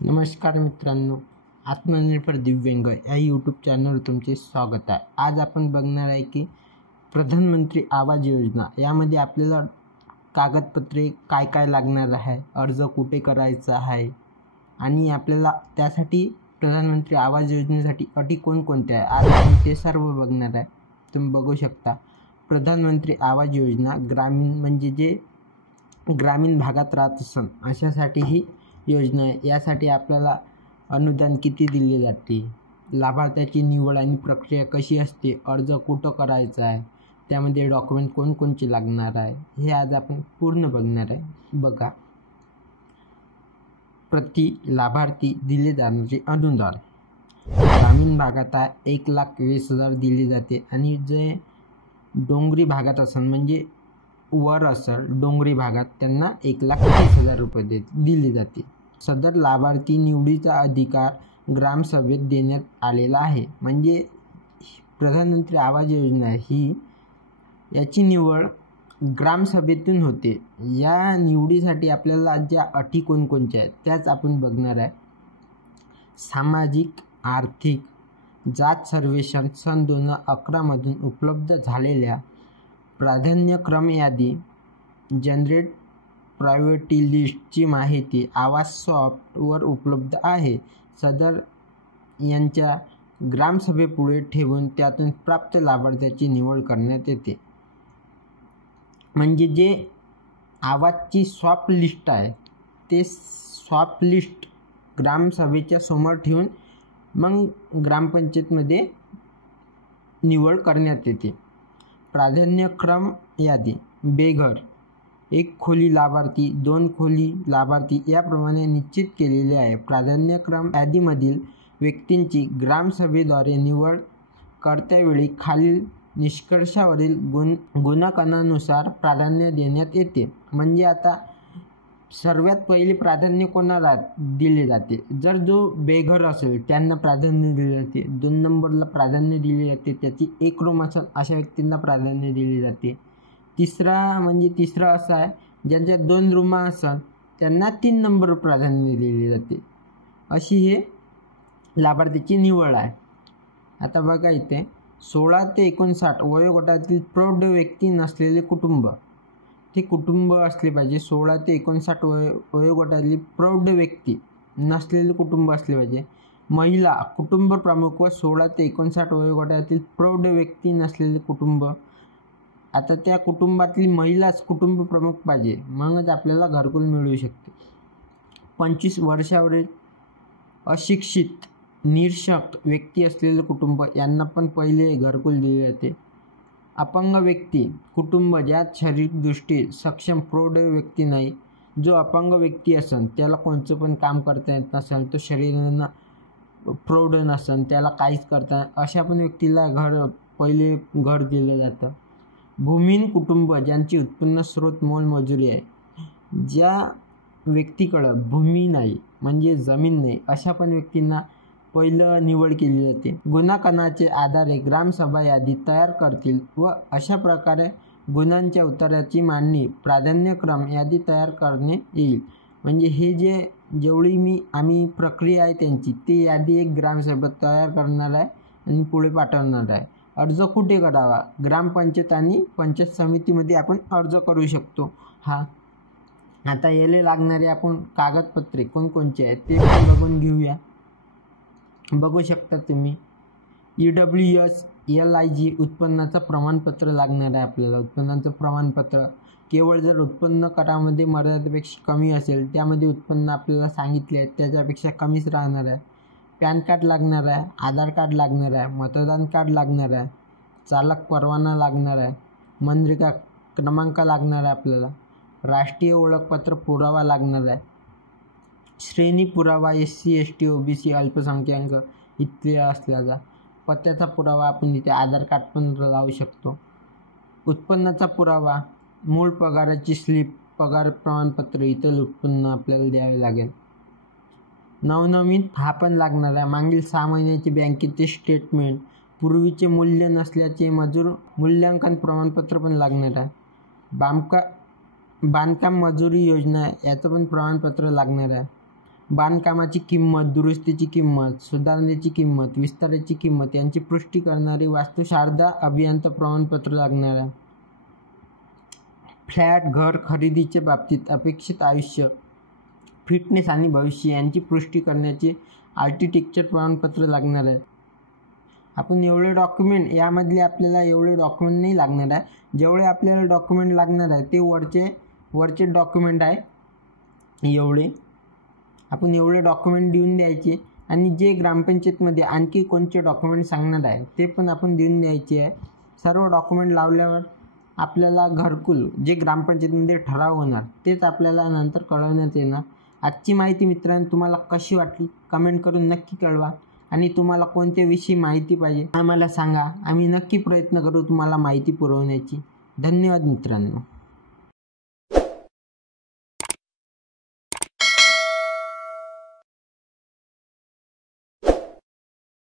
नमस्कार मित्रांनो, आत्मनिर्भर दिव्यांग या यूट्यूब चॅनलवर तुमचे स्वागत आहे. आज आपण बघणार आहे की प्रधानमंत्री आवास योजना यामध्ये आपल्याला कागदपत्रे काय काय लागणार आहे, अर्ज कुठे करायचा आहे आणि आपल्याला त्यासाठी प्रधानमंत्री आवास योजनेसाठी अटी कोणकोणत्या आहे, आज आपण ते सर्व बघणार आहे. तुम्ही बघू शकता, प्रधानमंत्री आवास योजना ग्रामीण म्हणजे जे ग्रामीण भागात राहत असन अशासाठी ही योजना आहे. यासाठी आपल्याला अनुदान किती दिले जाते, लाभार्थ्याची निवड आणि प्रक्रिया कशी असते, अर्ज कुठं करायचा आहे, त्यामध्ये डॉक्युमेंट कोणकोणते लागणार आहे, हे आज आपण पूर्ण बघणार आहे. बघा, प्रति लाभार्थी दिले जाणारे अनुदान ग्रामीण भागात 1,20,000 दिले जाते आणि जे डोंगरी भागात असेल म्हणजे वर असेल डोंगरी भागात त्यांना 1,30,000 रुपये दिले जाते. सदर लाभार्थी निवडीचा अधिकार ग्रामसभेत देण्यात आलेला आहे. म्हणजे प्रधानमंत्री आवास योजना ही याची निवड ग्रामसभेतून होते. या निवडीसाठी आपल्याला ज्या अटी कोणकोणत्या आहेत त्याच आपण बघणार आहे. सामाजिक आर्थिक जात सर्वेक्षण सन 2011 मधून उपलब्ध झालेल्या प्राधान्यक्रम यादी जनरेट प्रायोरिटी लिस्टची माहिती आवास सॉफ्टवर उपलब्ध आहे. सदर यांच्या ग्रामसभेपुढे ठेवून त्यातून प्राप्त लाभार्थ्याची निवड करण्यात येते. म्हणजे जे आवासची सॉफ्ट लिस्ट आहे ते सॉफ्ट लिस्ट ग्रामसभेच्या समोर ठेवून मग ग्रामपंचायतमध्ये निवड करण्यात येते. प्राधान्यक्रम यादी बेघर 1 खोली लाभार्थी 2 खोली लाभार्थी याप्रमाणे निश्चित केलेले आहे. प्राधान्यक्रम यादीमधील व्यक्तींची ग्रामसभेद्वारे निवड करतेवेळी खालील निष्कर्षावरील गुणांकनानुसार प्राधान्य देण्यात येते. म्हणजे आता सर्वात पहिले प्राधान्य कोणाला दिले जाते, जर जो बेघर असेल त्यांना प्राधान्य दिले जाते. 2 नंबरला प्राधान्य दिले जाते, त्याची 1 रूम असेल अशा व्यक्तींना प्राधान्य दिले जाते. तिसरा असा आहे ज्यांच्या 2 रूमा असेल त्यांना 3 नंबर प्राधान्य दिले जाते. अशी हे लाभार्थीची निवड आहे. आता बघा, इथे 16 ते 59 वयोगटातील प्रौढ व्यक्ती नसलेले कुटुंब, ते कुटुंब असले पाहिजे. 16 ते 59 वयोगटातील प्रौढ व्यक्ती नसलेले कुटुंब असले पाहिजे. महिला कुटुंब प्रमुख व 16 ते 59 वयोगटातील प्रौढ व्यक्ती नसलेले कुटुंब. आता त्या कुटुंबातली महिलाच कुटुंब प्रमुख पाहिजे, मगच आपल्याला घरकुल मिळू शकते. 25 वर्षावरील अशिक्षित निरक्षर व्यक्ती असलेले कुटुंब यांना पण पहिले घरकुल दिले जाते. अपंग व्यक्ती कुटुंब ज्यात शारीरिकदृष्टी सक्षम प्रौढ व्यक्ती नाही. जो अपंग व्यक्ती असेल त्याला कोणतं पण काम करता येत नसेल, तो शरीरानं प्रौढ नसेल, त्याला काहीच करता अशा पण व्यक्तीला पहिले घर दिलं जातं. भूमिहीन कुटुंब ज्यांची उत्पन्न स्रोत मोलमजुरी आहे. ज्या व्यक्तीकडं भूमी नाही म्हणजे जमीन नाही अशा पण व्यक्तींना पहिलं निवड केली जाते. गुणांकनाचे आधारे ग्रामसभा यादी तयार करतील व अशा प्रकारे गुणांच्या उत्तराची मांडणी प्राधान्यक्रम यादी तयार करणे येईल. म्हणजे हे जेवढी आम्ही प्रक्रिया आहे त्यांची ती यादी एक ग्रामसभा तयार करणार आहे आणि पुढे पाठवणार आहे. अर्ज कुठे करावा, ग्रामपंचायत आणि पंचायत समितीमध्ये आपण अर्ज करू शकतो. आता याला लागणारे आपण कागदपत्रे कोणकोणचे आहेत ते पण बघून घेऊया. बघू शकता तुम्ही, EWS LIG उत्पन्नाचं प्रमाणपत्र लागणार आहे आपल्याला. उत्पन्नाचं प्रमाणपत्र केवळ जर उत्पन्न करामध्ये मर्यादेपेक्षा कमी असेल, त्यामध्ये उत्पन्न आपल्याला सांगितले आहे त्याच्यापेक्षा कमीच राहणार आहे. पॅन कार्ड लागणार आहे, आधार कार्ड लागणार आहे, मतदान कार्ड लागणार आहे, चालक परवाना लागणार आहे, मनरेगा क्रमांक लागणार आहे आपल्याला, राष्ट्रीय ओळखपत्र पुरावा लागणार आहे, श्रेणी पुरावा SC ST OBC अल्पसंख्याक इथले असल्याचा, पत्त्याचा पुरावा आपण इथे आधार कार्ड पण लावू शकतो, उत्पन्नाचा पुरावा, मूळ पगाराची स्लिप, पगार प्रमाणपत्र, इतर उत्पन्न आपल्याला द्यावे लागेल. नवनवीन हा पण लागणार आहे. मागील 6 महिन्याचे बँकेचे स्टेटमेंट, पूर्वीचे मूल्य नसल्याचे मजूर मूल्यांकन प्रमाणपत्र पण लागणार आहे. बांधकाम मजुरी योजना याचं पण प्रमाणपत्र लागणार आहे. बांधकामाची किंमत, दुरुस्तीची किंमत, सुधारणेची किंमत, विस्ताराची किंमत यांची पुष्टी करणारी वास्तुशारदा अभियंता प्रमाणपत्र लागणार आहे. फ्लॅट घर खरेदीच्या बाबतीत अपेक्षित आयुष्य, फिटनेस आणि भविष्य यांची पुष्टी करण्याचे आर्किटेक्चर प्रमाणपत्र लागणार आहे. आपण एवढे डॉक्युमेंट, यामधले आपल्याला एवढे डॉक्युमेंट नाही लागणार आहे. जेवढे आपल्याला डॉक्युमेंट लागणार आहे ते वरचे डॉक्युमेंट आहे. आपण एवढे डॉक्युमेंट देऊन द्यायचे आणि जे ग्रामपंचायतमध्ये आणखी कोणते डॉक्युमेंट सांगणार आहे ते पण आपण देऊन द्यायचे आहे. सर्व डॉक्युमेंट लावल्यावर आपल्याला घरकुल जे ग्रामपंचायतीमध्ये ठराव होणार तेच आपल्याला नंतर कळवण्यात येणार. आजची माहिती मित्रांनो तुम्हाला कशी वाटली कमेंट करून नक्की कळवा आणि तुम्हाला कोणत्या विषयी माहिती पाहिजे आम्हाला सांगा. आम्ही नक्की प्रयत्न करू तुम्हाला माहिती पुरवण्याची. धन्यवाद मित्रांनो.